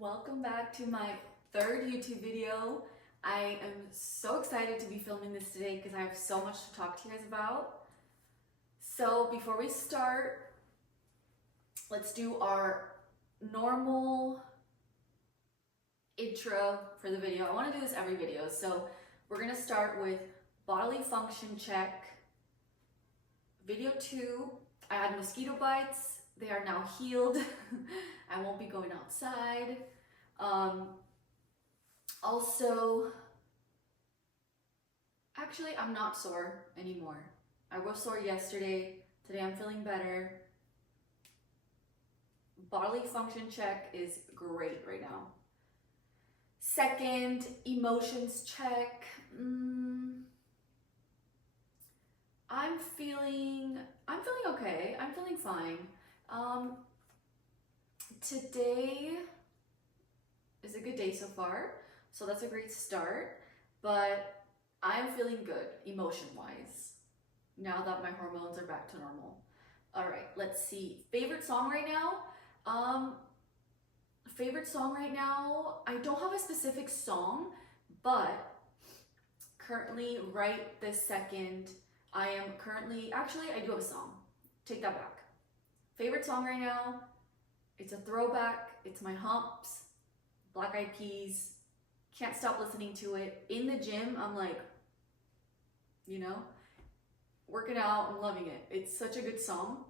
Welcome back to my third YouTube video. I am so excited to be filming this today because I have so much to talk to you guys about. So before we start, let's do our normal intro for the video. I want to do this every video. So we're going to start with bodily function check. Video 2, I had mosquito bites. They are now healed. I won't be going outside. Also, actually, I'm not sore anymore. I was sore yesterday. Today I'm feeling better. Bodily function check is great right now. Second, emotions check. I'm feeling okay. I'm feeling fine. Today is a good day so far, so that's a great start, but I'm feeling good emotion-wise now that my hormones are back to normal. All right, let's see. Favorite song right now? I don't have a specific song, but currently, right this second, I do have a song. Take that back. Favorite song right now, it's a throwback, it's My Humps, Black Eyed Peas. Can't stop listening to it. In the gym, I'm like, working out, I'm loving it. It's such a good song.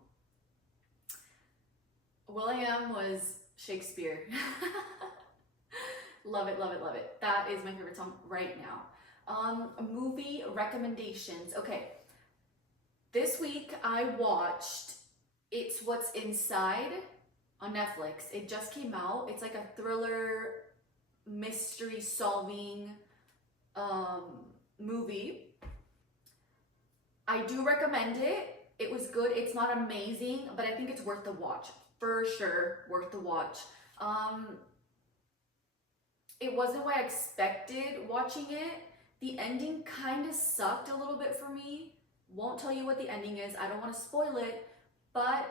will.i.am was Shakespeare. Love it, love it, love it. That is my favorite song right now. Movie recommendations. Okay, this week I watched It's What's Inside on Netflix. It just came out. It's like a thriller, mystery solving movie. I do recommend it. It was good. It's not amazing, but I think it's worth the watch. For sure, worth the watch. It wasn't what I expected watching it. The ending kind of sucked a little bit for me. Won't tell you what the ending is. I don't want to spoil it, but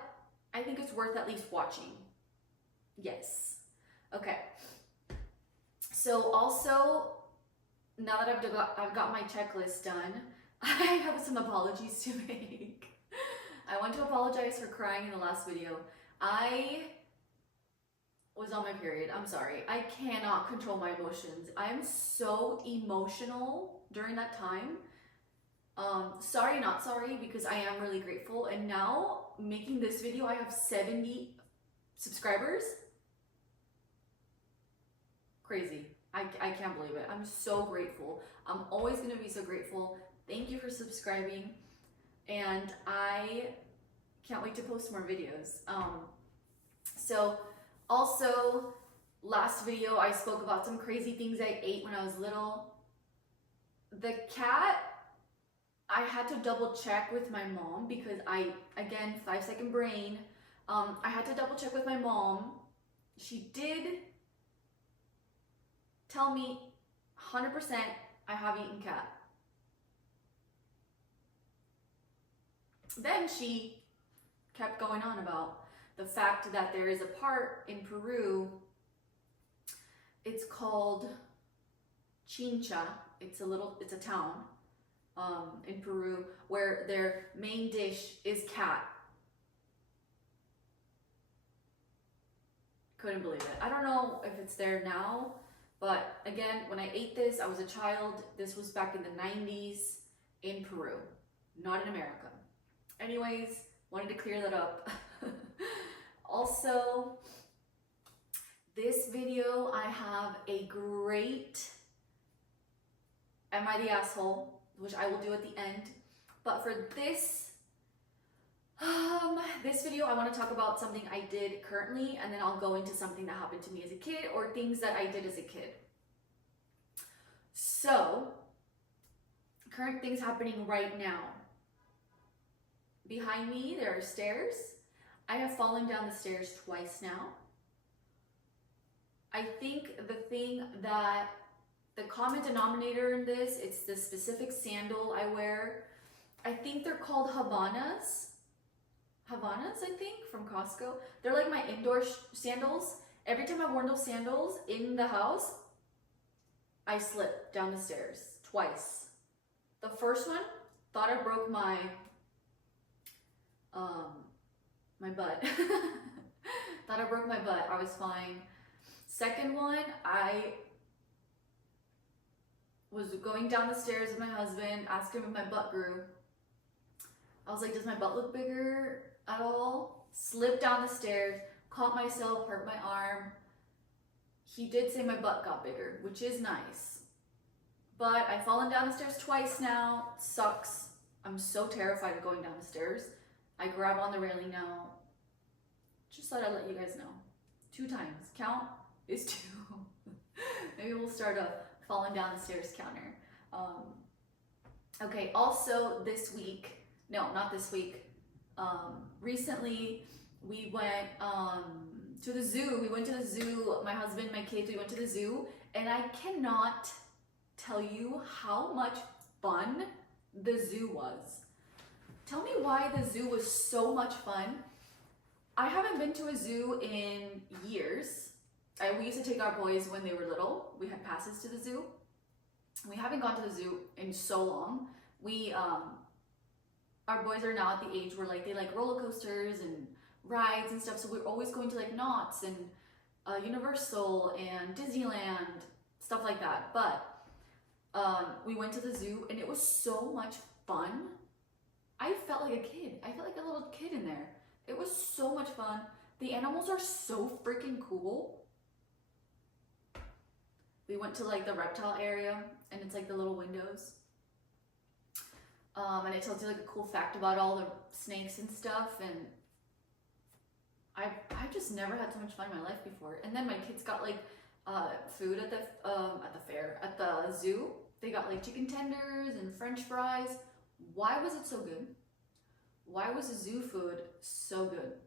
I think it's worth at least watching. Yes. Okay. So also, now that I've got my checklist done, I have some apologies to make. I want to apologize for crying in the last video. I was on my period. I'm sorry. I cannot control my emotions. I'm so emotional during that time. Sorry, not sorry, because I am really grateful. And now, making this video, I have 70 subscribers. Crazy. I can't believe it. I'm so grateful. I'm always going to be so grateful. Thank you for subscribing. And I can't wait to post more videos. So, also, last video, I spoke about some crazy things I ate when I was little. The cat, I had to double check with my mom because again, 5-second brain. I had to double check with my mom. She did tell me 100% I have eaten cat. Then she kept going on about the fact that there is a part in Peru, it's called Chincha. It's a town in Peru where their main dish is cat. Couldn't believe it. I don't know if it's there now, but again, when I ate this, I was a child. This was back in the 90s in Peru, not in America. Anyways, wanted to clear that up. Also, this video, I have a great Am I the Asshole, which I will do at the end. But for this video, I want to talk about something I did currently, and then I'll go into something that happened to me as a kid or things that I did as a kid. So, current things happening right now. Behind me, there are stairs. I have fallen down the stairs twice now. I think the common denominator in this, it's the specific sandal I wear. I think they're called Havanas, I think, from Costco. They're like my indoor sandals, Every time I've worn those sandals in the house, I slip down the stairs twice. The first one, thought I broke my butt. Thought I broke my butt. I was fine. Second one, I was going down the stairs with my husband, asked him if my butt grew. I was like, does my butt look bigger at all? Slipped down the stairs, caught myself, hurt my arm. He did say my butt got bigger, which is nice. But I've fallen down the stairs twice now. It sucks. I'm so terrified of going down the stairs. I grab on the railing now. Just thought I'd let you guys know. 2 times. Count is 2. Maybe we'll start a falling down the stairs counter. Okay, also this week, no, not this week. Recently we went to the zoo. We went to the zoo, my husband, my kids, we went to the zoo, and I cannot tell you how much fun the zoo was. Tell me why the zoo was so much fun. I haven't been to a zoo in years. We used to take our boys when they were little. We had passes to the zoo. We haven't gone to the zoo in so long. Our boys are now at the age where like they like roller coasters and rides and stuff. So we're always going to like Knott's and Universal and Disneyland, stuff like that. But we went to the zoo and it was so much fun. I felt like a kid. I felt like a little kid in there. It was so much fun. The animals are so freaking cool. We went to like the reptile area and it's like the little windows. And it tells you like a cool fact about all the snakes and stuff. And I've just never had so much fun in my life before. And then my kids got like food at the zoo. They got like chicken tenders and French fries. Why was it so good? Why was the zoo food so good?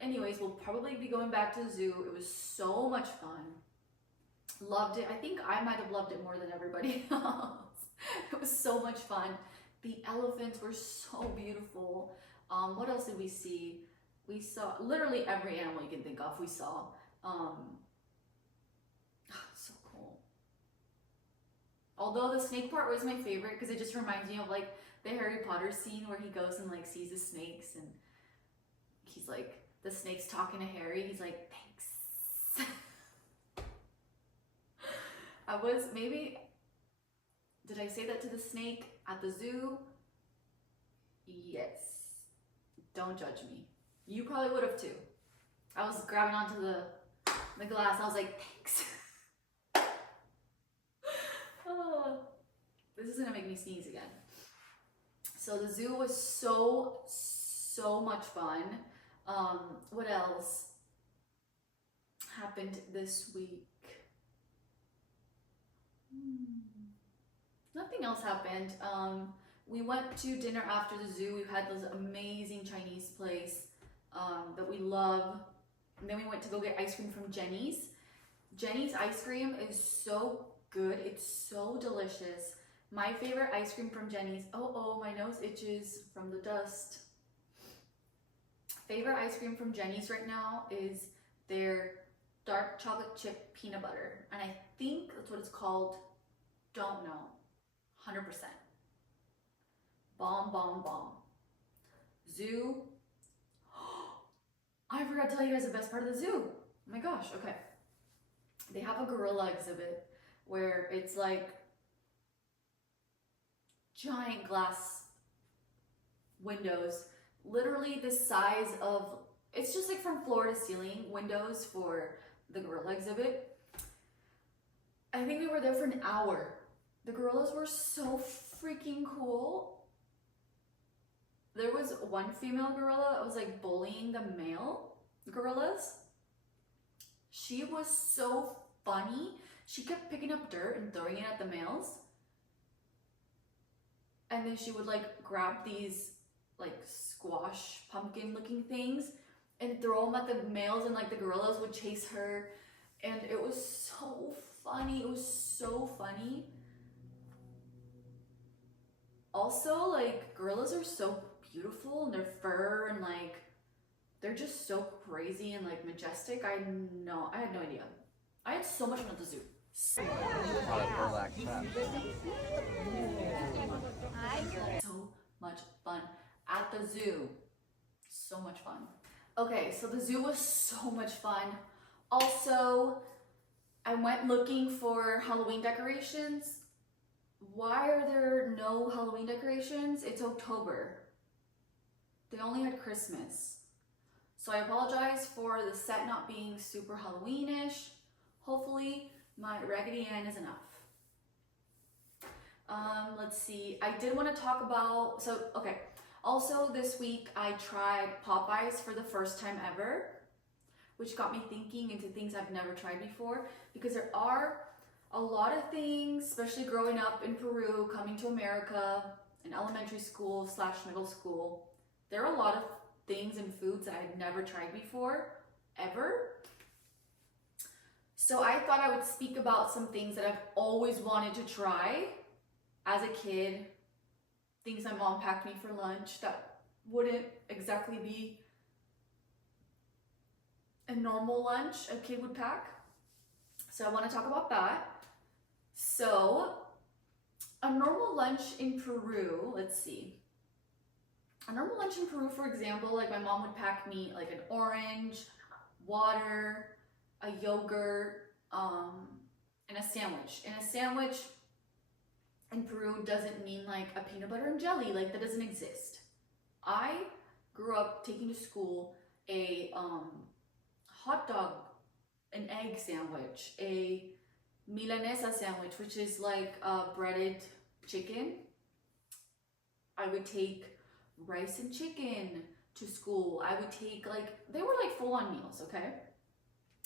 Anyways, we'll probably be going back to the zoo. It was so much fun. Loved it. I think I might have loved it more than everybody else. It was so much fun. The elephants were so beautiful. What else did we see? We saw literally every animal you can think of. We saw. So cool. Although the snake part was my favorite because it just reminds me of like the Harry Potter scene where he goes and like sees the snakes and he's like, the snake's talking to Harry. He's like, thanks. Did I say that to the snake at the zoo? Yes. Don't judge me. You probably would have too. I was grabbing onto the glass. I was like, thanks. Oh, this is gonna make me sneeze again. So the zoo was so much fun. What else happened this week? Nothing else happened. We went to dinner after the zoo. We had this amazing Chinese place that we love. And then we went to go get ice cream from Jenny's. Jenny's ice cream is so good. It's so delicious. My favorite ice cream from Jenny's. Oh, my nose itches from the dust. Favorite ice cream from Jenny's right now is their dark chocolate chip peanut butter. And I think that's what it's called. Don't know. 100%. Bomb. Zoo. I forgot to tell you guys the best part of the zoo. Oh my gosh, okay. They have a gorilla exhibit where it's like giant glass windows, literally the size of, it's just like from floor to ceiling windows for the gorilla exhibit. I think we were there for an hour. The gorillas were so freaking cool. There was one female gorilla that was like bullying the male gorillas. She was so funny. She kept picking up dirt and throwing it at the males. And then she would like grab these like squash pumpkin looking things and throw them at the males, and like the gorillas would chase her. And it was so funny. It was so funny. Also, like, gorillas are so beautiful, and their fur and like they're just so crazy and like majestic. I had no idea. I had so much fun at the zoo. So much fun at the zoo. So much fun. Okay, so the zoo was so much fun. Also, I went looking for Halloween decorations. Why are there no Halloween decorations? It's October. They only had Christmas. So I apologize for the set not being super Halloweenish. Hopefully my Raggedy Ann is enough. Let's see. I did want to talk about, okay. Also this week I tried Popeyes for the first time ever, which got me thinking into things I've never tried before, because there are a lot of things, especially growing up in Peru, coming to America in elementary school / middle school. There are a lot of things and foods that I'd never tried before, ever. So I thought I would speak about some things that I've always wanted to try as a kid, things my mom packed me for lunch that wouldn't exactly be a normal lunch a kid would pack. So I want to talk about that. So a normal lunch in Peru, let's see. A normal lunch in Peru, for example, like my mom would pack me like an orange, water, a yogurt, and a sandwich. And a sandwich in Peru doesn't mean like a peanut butter and jelly, like that doesn't exist. I grew up taking to school a hot dog, an egg sandwich, a milanesa sandwich, which is like breaded chicken. I would take rice and chicken to school. I would take they were like full-on meals, okay?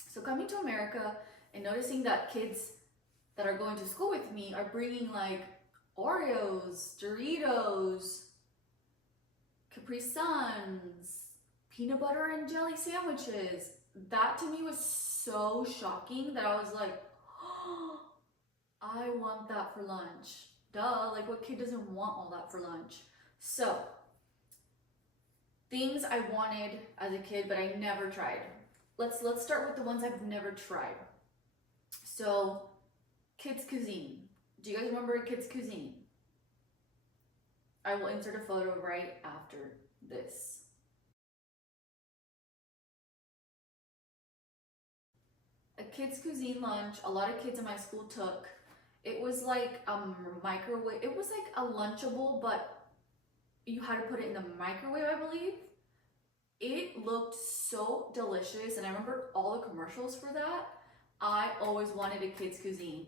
So coming to America and noticing that kids that are going to school with me are bringing like Oreos, Doritos, Capri Suns, peanut butter and jelly sandwiches. That to me was so shocking that I was like, oh, I want that for lunch. Duh, like what kid doesn't want all that for lunch? So, things I wanted as a kid but I never tried. Let's start with the ones I've never tried. So, kids cuisine. Do you guys remember kids cuisine? I will insert a photo right after this. A kids cuisine lunch, a lot of kids in my school took. It was like a microwave, it was like a Lunchable, but you had to put it in the microwave, I believe. It looked so delicious, and I remember all the commercials for that. I always wanted a kids cuisine.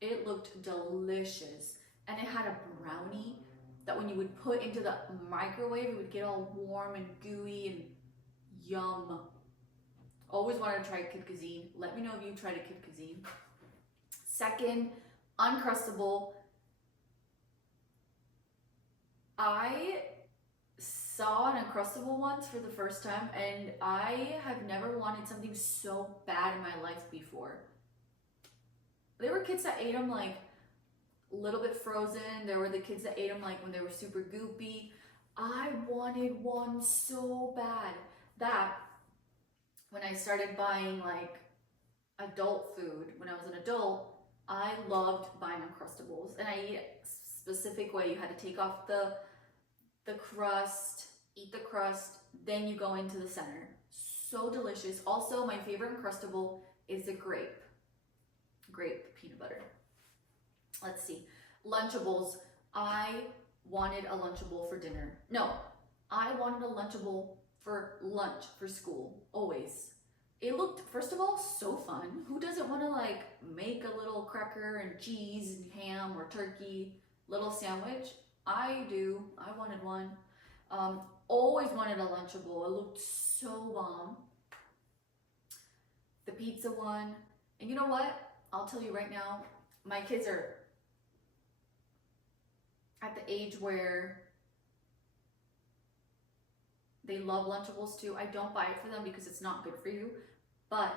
It looked delicious, and it had a brownie that when you would put into the microwave, it would get all warm and gooey and yum. Always wanted to try kid cuisine. Let me know if you tried a kid cuisine. Second, Uncrustable. I saw an Uncrustable once for the first time, and I have never wanted something so bad in my life before. There were kids that ate them like a little bit frozen. There were the kids that ate them like when they were super goopy. I wanted one so bad that when I started buying like adult food, when I was an adult, I loved buying Uncrustables, and I eat it a specific way. You had to take off the crust, eat the crust, then you go into the center. So delicious. Also, my favorite Uncrustable is the grape peanut butter. Let's see. Lunchables. I wanted a Lunchable for dinner. No, I wanted a Lunchable for lunch, for school, always. It looked, first of all, so fun. Who doesn't want to like make a little cracker and cheese and ham or turkey little sandwich? I do. I wanted one. Always wanted a Lunchable. It looked so bomb. The pizza one. And you know what? I'll tell you right now, my kids are at the age where they love Lunchables too. I don't buy it for them because it's not good for you. But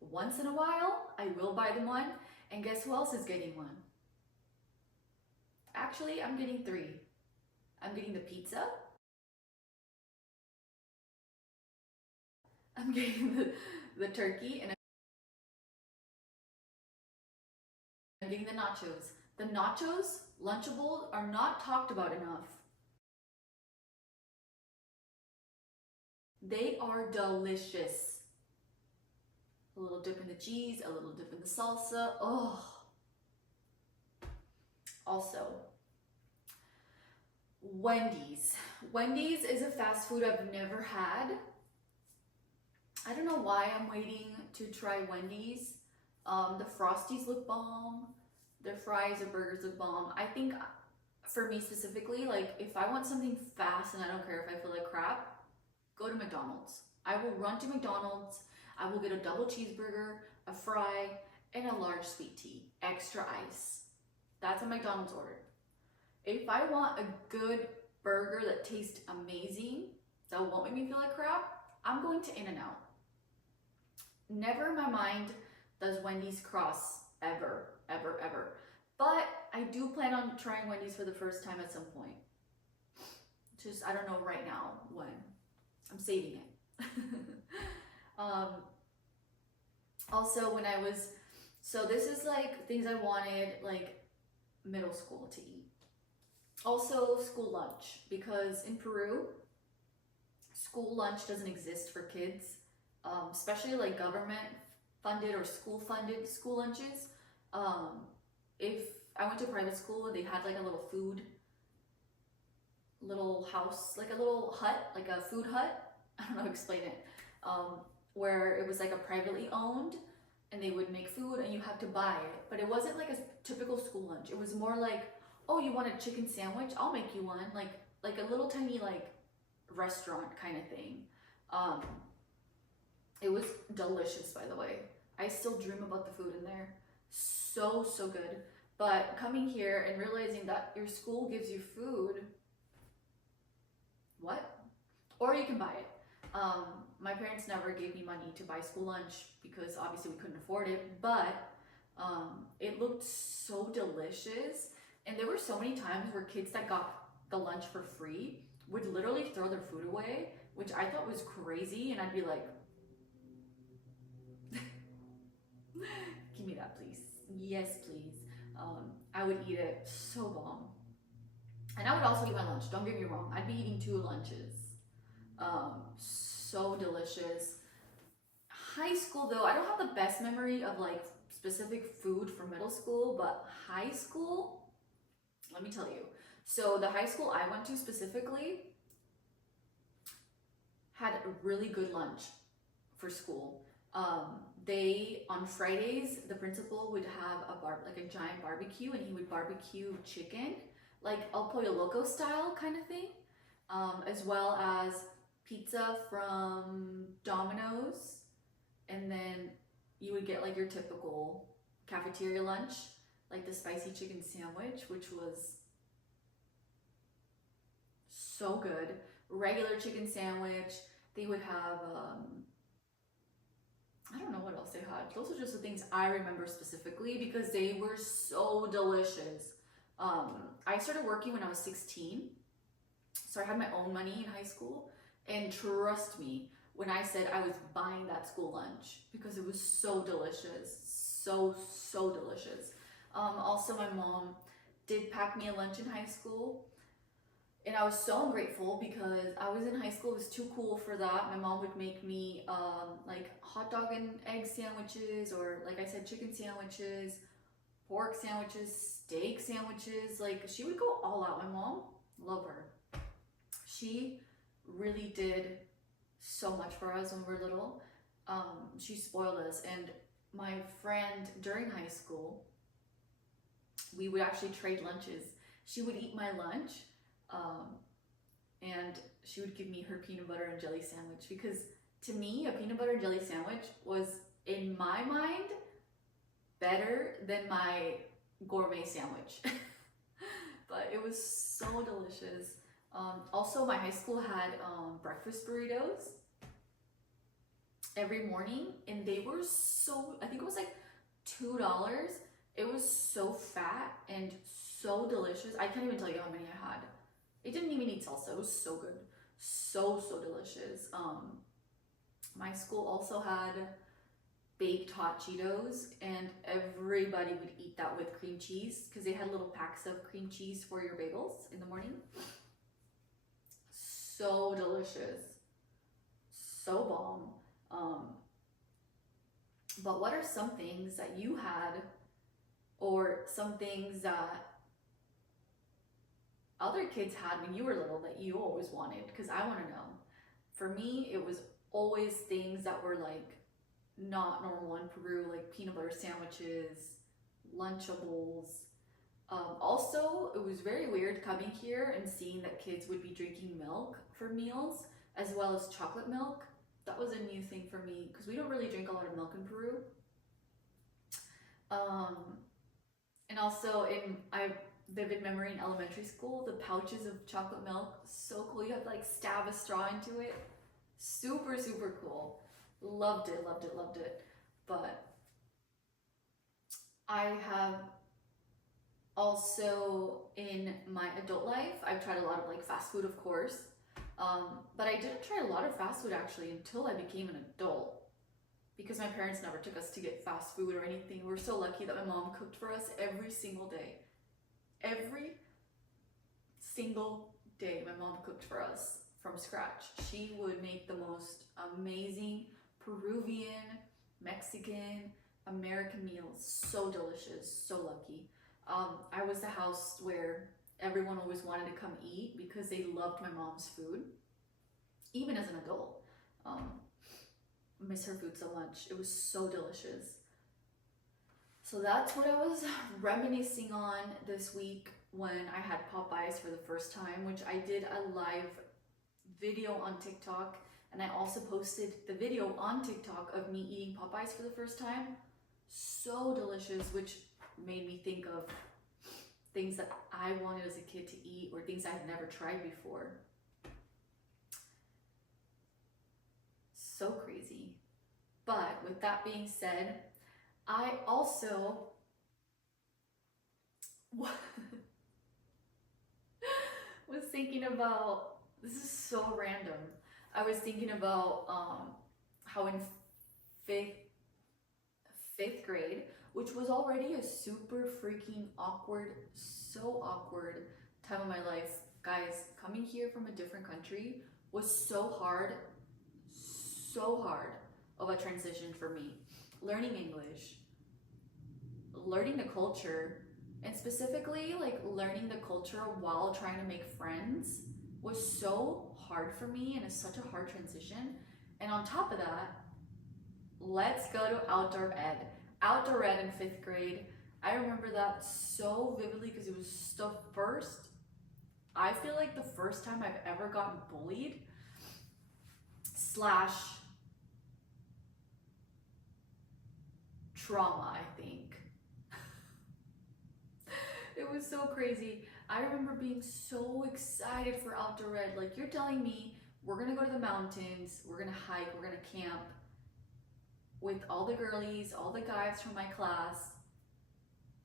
once in a while, I will buy them one. And guess who else is getting one? Actually, I'm getting 3. I'm getting the pizza, I'm getting the turkey, and I'm getting the nachos. The nachos, Lunchables, are not talked about enough. They are delicious. A little dip in the cheese, a little dip in the salsa. Oh, also, Wendy's. Wendy's is a fast food I've never had. I don't know why I'm waiting to try Wendy's. The Frosties look bomb. Their fries or burgers look bomb. I think for me specifically, like if I want something fast and I don't care if I feel like crap, go to McDonald's. I will run to McDonald's. I will get a double cheeseburger, a fry, and a large sweet tea, extra ice. That's a McDonald's order. If I want a good burger that tastes amazing, that won't make me feel like crap, I'm going to In-N-Out. Never in my mind does Wendy's cross ever, ever, ever. But I do plan on trying Wendy's for the first time at some point. Just, I don't know right now when. I'm saving it. Also, when I was, so this is like things I wanted like middle school to eat. Also, school lunch, because in Peru, school lunch doesn't exist for kids, especially like government funded or school funded school lunches. If I went to private school, they had like a little food, little house, like a little hut, like a food hut. I don't know how to explain it. Where it was like a privately owned, and they would make food and you have to buy it. But it wasn't like a typical school lunch. It was more like, oh, you want a chicken sandwich? I'll make you one. Like a little tiny like restaurant kind of thing. It was delicious, by the way. I still dream about the food in there. So, so good. But coming here and realizing that your school gives you food, what? Or you can buy it. My parents never gave me money to buy school lunch because obviously we couldn't afford it, but it looked so delicious. And there were so many times where kids that got the lunch for free would literally throw their food away, which I thought was crazy. And I'd be like, give me that, please. Yes, please. I would eat it so bomb. And I would also eat my lunch. Don't get me wrong. I'd be eating 2 lunches. So delicious. High school though, I don't have the best memory of like specific food from middle school, but high school, let me tell you. So the high school I went to specifically had a really good lunch for school. They, on Fridays, the principal would have like a giant barbecue, and he would barbecue chicken, like El Pollo Loco style kind of thing, as well as pizza from Domino's, and then you would get like your typical cafeteria lunch, like the spicy chicken sandwich, which was so good. Regular chicken sandwich. They would have, I don't know what else they had. Those are just the things I remember specifically because they were so delicious. I started working when I was 16, so I had my own money in high school. And trust me when I said I was buying that school lunch because it was so delicious. So, so delicious. Also, my mom did pack me a lunch in high school. And I was so ungrateful because I was in high school. It was too cool for that. My mom would make me like hot dog and egg sandwiches, or like I said, chicken sandwiches, pork sandwiches, steak sandwiches. Like she would go all out. My mom, love her. She really did so much for us when we were little. She spoiled us. And my friend during high school, we would actually trade lunches. She would eat my lunch. And she would give me her peanut butter and jelly sandwich because to me, a peanut butter and jelly sandwich was, in my mind, better than my gourmet sandwich. But it was so delicious. Also, my high school had breakfast burritos every morning, and they were so, I think it was like $2. It was so fat and so delicious. I can't even tell you how many I had. It didn't even need salsa. It was so good. So, so delicious. My school also had baked hot Cheetos, and everybody would eat that with cream cheese because they had little packs of cream cheese for your bagels in the morning. So delicious, so bomb. But what are some things that you had, or some things that other kids had when you were little that you always wanted? Because I want to know. For me, it was always things that were like not normal in Peru, like peanut butter sandwiches, Lunchables. Also, it was very weird coming here and seeing that kids would be drinking milk for meals as well as chocolate milk. That was a new thing for me because we don't really drink a lot of milk in Peru. Um, and also, I have vivid memory in elementary school, the pouches of chocolate milk, so cool. You have to like stab a straw into it. Super, super cool. Loved it, loved it, loved it. But I have also, in my adult life, I've tried a lot of like fast food, of course. But I didn't try a lot of fast food actually until I became an adult, because my parents never took us to get fast food or anything. We're so lucky that my mom cooked for us every single day. Every single day, my mom cooked for us from scratch. She would make the most amazing Peruvian, Mexican, American meals. So delicious, so lucky. I was the house where everyone always wanted to come eat because they loved my mom's food, even as an adult. I miss her food so much. It was so delicious. So that's what I was reminiscing on this week when I had Popeyes for the first time, which I did a live video on TikTok, and I also posted the video on TikTok of me eating Popeyes for the first time. So delicious, which made me think of things that I wanted as a kid to eat or things I had never tried before. So crazy. But with that being said, I also was thinking about, this is so random. I was thinking about how in fifth grade, which was already a super freaking awkward, so awkward time of my life. Guys, coming here from a different country was so hard of a transition for me. Learning English, learning the culture, and specifically like learning the culture while trying to make friends was so hard for me, and it's such a hard transition. And on top of that, let's go to outdoor ed. Outdoor ed in fifth grade. I remember that so vividly because it was the first, I feel like the first time I've ever gotten bullied slash trauma, I think. It was so crazy. I remember being so excited for outdoor ed. Like, you're telling me we're gonna go to the mountains, we're gonna hike, we're gonna camp with all the girlies, all the guys from my class.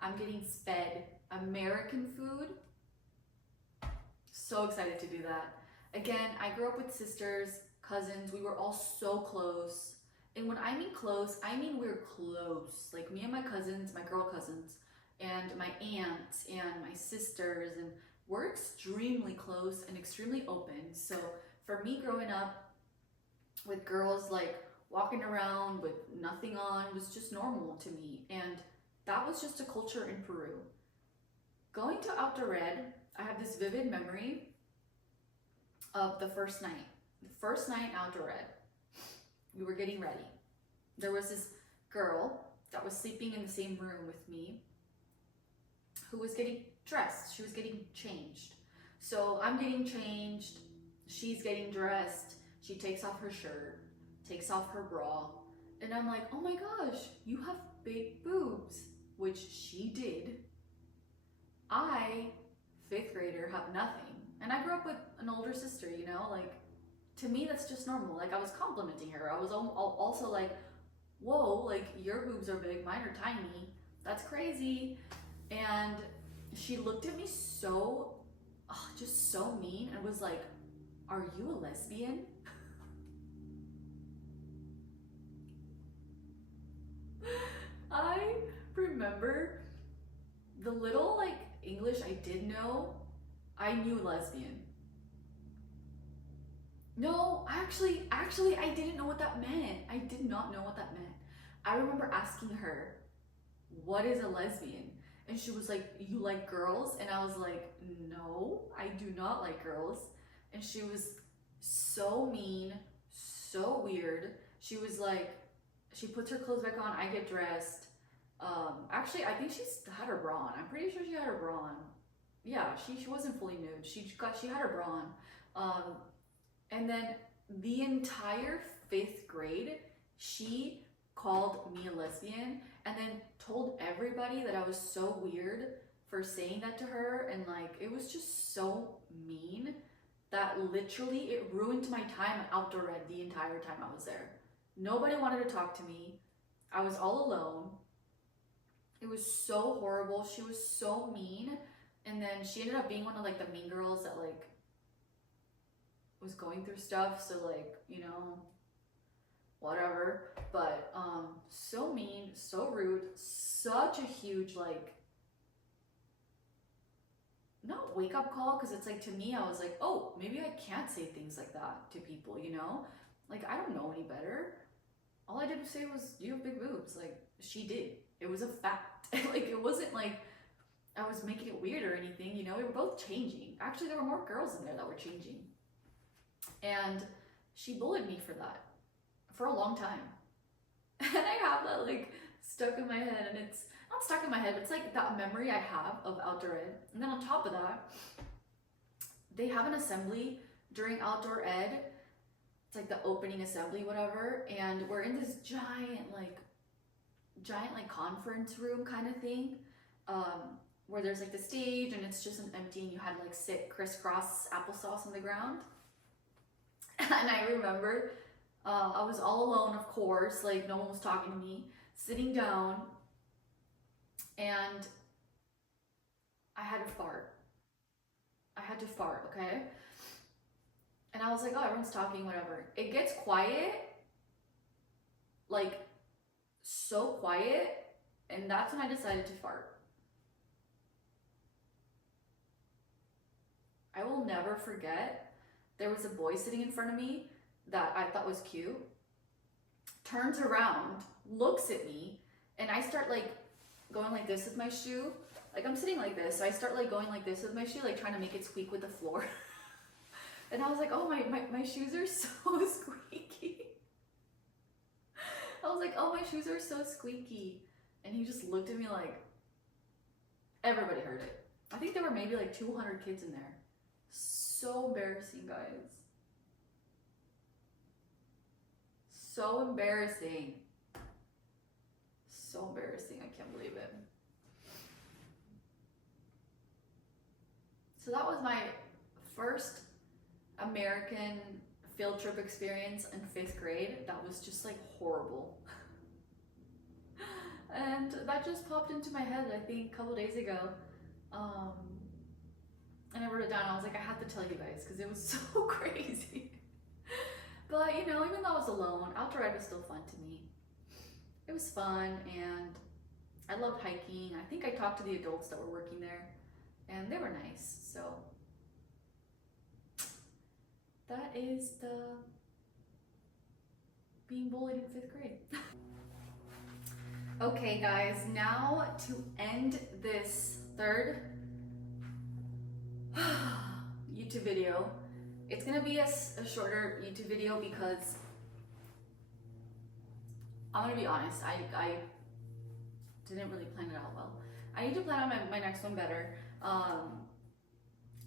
I'm getting fed American food. So excited to do that. Again, I grew up with sisters, cousins. We were all so close. And when I mean close, I mean we're close. Like me and my cousins, my girl cousins, and my aunts and my sisters, and we're extremely close and extremely open. So for me growing up with girls like walking around with nothing on was just normal to me, and that was just a culture in Peru. Going to outdoor ed, I have this vivid memory of the first night outdoor ed. We were getting ready. There was this girl that was sleeping in the same room with me who was getting dressed. She was getting changed. So I'm getting changed, she's getting dressed, she takes off her shirt, takes off her bra, and I'm like, oh my gosh, you have big boobs, which she did. I, fifth grader, have nothing. And I grew up with an older sister, you know, like, to me that's just normal. Like, I was complimenting her. I was also like, whoa, like, your boobs are big, mine are tiny, that's crazy. And she looked at me so, just so mean, and was like, are you a lesbian? the little like English I did know, I knew lesbian. No, actually, I didn't know what that meant. I did not know what that meant. I remember asking her, what is a lesbian? And she was like, you like girls? And I was like, no, I do not like girls. And she was so mean, so weird. She was like, she puts her clothes back on, I get dressed. Actually, I think she's had her bra on. I'm pretty sure she had her bra on. Yeah, she wasn't fully nude. She had her bra on. And then the entire 5th grade, she called me a lesbian and then told everybody that I was so weird for saying that to her, and like it was just so mean that literally it ruined my time at Outdoor Ed the entire time I was there. Nobody wanted to talk to me. I was all alone. It was so horrible. She was so mean. And then she ended up being one of like the mean girls that like was going through stuff, so like, you know, whatever. But so mean, so rude, such a huge like, not wake up call, because it's like, to me I was like, oh, maybe I can't say things like that to people, you know, like I don't know any better. All I did say was, you have big boobs. Like, she did. It was a fact. Like, it wasn't like I was making it weird or anything, you know. We were both changing. Actually, there were more girls in there that were changing. And she bullied me for that for a long time. And I have that like stuck in my head, and it's not stuck in my head, but it's like that memory I have of Outdoor Ed. And then on top of that, they have an assembly during Outdoor Ed. It's like the opening assembly, whatever. And we're in this giant like conference room kind of thing, where there's like the stage and it's just an empty, and you had to like sit crisscross applesauce on the ground. And I remember I was all alone, of course, like no one was talking to me, sitting down, and I had to fart. Okay? And I was like, oh, everyone's talking, whatever. It gets quiet, like so quiet, and that's when I decided to fart. I will never forget, there was a boy sitting in front of me that I thought was cute, turns around, looks at me, and I start like going like this with my shoe. Like I'm sitting like this, so I start like going like this with my shoe, like trying to make it squeak with the floor. And I was like, oh, my shoes are so squeaky. I was like, oh, my shoes are so squeaky. And he just looked at me like, everybody heard it. I think there were maybe like 200 kids in there. So embarrassing, guys. So embarrassing. So embarrassing, I can't believe it. So that was my first American field trip experience in 5th grade. That was just like horrible. And that just popped into my head, I think, a couple days ago. And I wrote it down. I was like, I have to tell you guys because it was so crazy. But you know, even though I was alone, Outdoor Ed was still fun to me. It was fun, and I loved hiking. I think I talked to the adults that were working there, and they were nice. So that is the being bullied in 5th grade. Okay guys, now to end this 3rd YouTube video, it's gonna be a shorter YouTube video because I'm gonna be honest, I didn't really plan it out well. I need to plan out my next one better.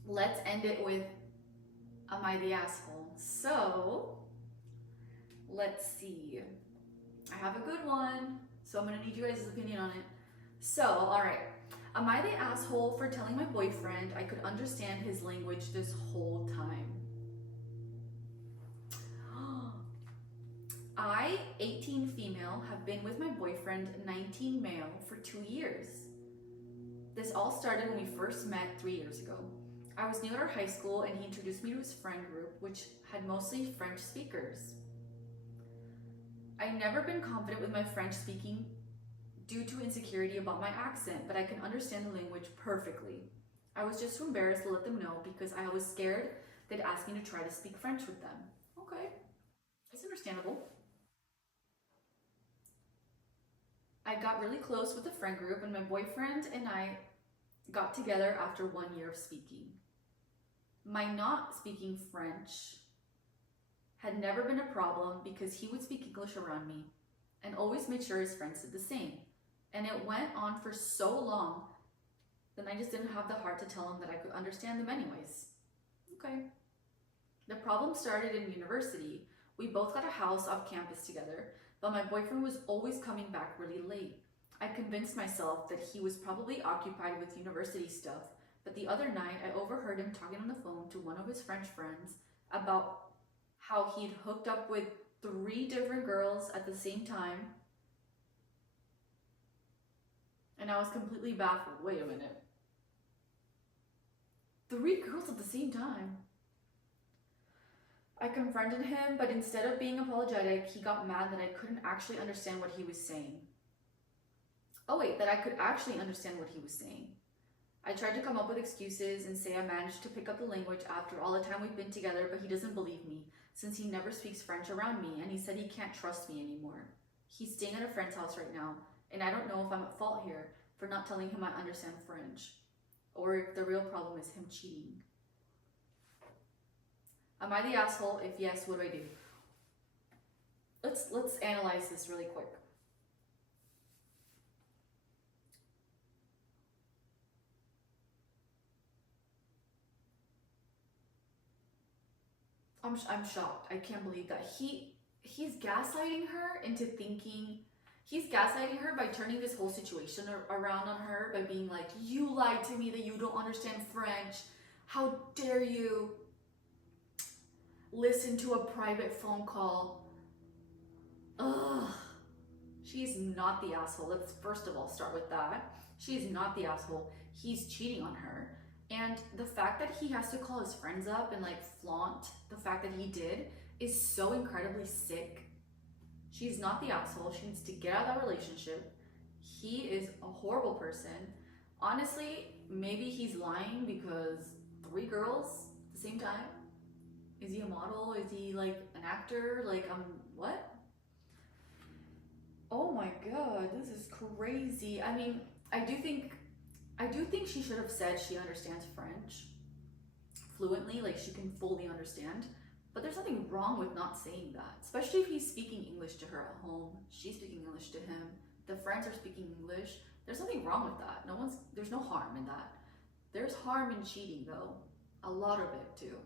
Let's end it with, am I the asshole? So let's see. I have a good one, so I'm gonna need you guys' opinion on it. So, all right. Am I the asshole for telling my boyfriend I could understand his language this whole time? I, 18 female, have been with my boyfriend, 19 male, for 2 years. This all started when we first met 3 years ago. I was new at our high school and he introduced me to his friend group, which had mostly French speakers. I've never been confident with my French speaking due to insecurity about my accent, but I can understand the language perfectly. I was just too embarrassed to let them know because I was scared they'd ask me to try to speak French with them. Okay, it's understandable. I got really close with the friend group, and my boyfriend and I got together after 1 year of speaking. My not speaking French had never been a problem because he would speak English around me and always made sure his friends did the same. And it went on for so long, then I just didn't have the heart to tell him that I could understand them anyways. Okay. The problem started in university. We both got a house off campus together, but my boyfriend was always coming back really late. I convinced myself that he was probably occupied with university stuff, but the other night I overheard him talking on the phone to one of his French friends about how he'd hooked up with 3 different girls at the same time. And I was completely baffled. Wait a minute. 3 girls at the same time? I confronted him, but instead of being apologetic, he got mad that I couldn't actually understand what he was saying. Oh wait, that I could actually understand what he was saying. I tried to come up with excuses and say I managed to pick up the language after all the time we've been together, but he doesn't believe me since he never speaks French around me, and he said he can't trust me anymore. He's staying at a friend's house right now, and I don't know if I'm at fault here for not telling him I understand French, or if the real problem is him cheating. Am I the asshole? If yes, what do I do? Let's analyze this really quick. I'm shocked. I can't believe that he's gaslighting her into thinking. He's gaslighting her by turning this whole situation around on her by being like, you lied to me that you don't understand French. How dare you listen to a private phone call? Ugh. She's not the asshole. Let's first of all start with that. She's not the asshole. He's cheating on her. And the fact that he has to call his friends up and like flaunt the fact that he did is so incredibly sick. She's not the asshole. She needs to get out of that relationship. He is a horrible person. Honestly, maybe he's lying because 3 girls at the same time? Is he a model? Is he like an actor? Like, what? Oh my god, this is crazy. I mean, I do think she should have said she understands French fluently, like she can fully understand. But there's nothing wrong with not saying that, especially if he's speaking English to her at home. She's speaking English to him. The friends are speaking English. There's nothing wrong with that. There's no harm in that. There's harm in cheating though. A lot of it too.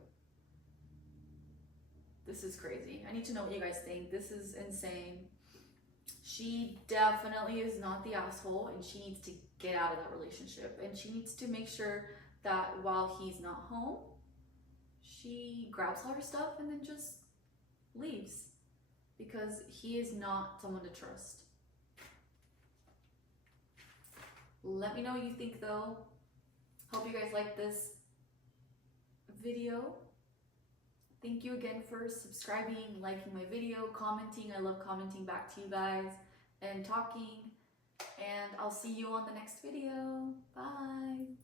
This is crazy. I need to know what you guys think. This is insane. She definitely is not the asshole, and she needs to get out of that relationship, and she needs to make sure that while he's not home, she grabs all her stuff and then just leaves, because he is not someone to trust. Let me know what you think though. Hope you guys like this video. Thank you again for subscribing, liking my video, commenting. I love commenting back to you guys and talking. And I'll see you on the next video. Bye.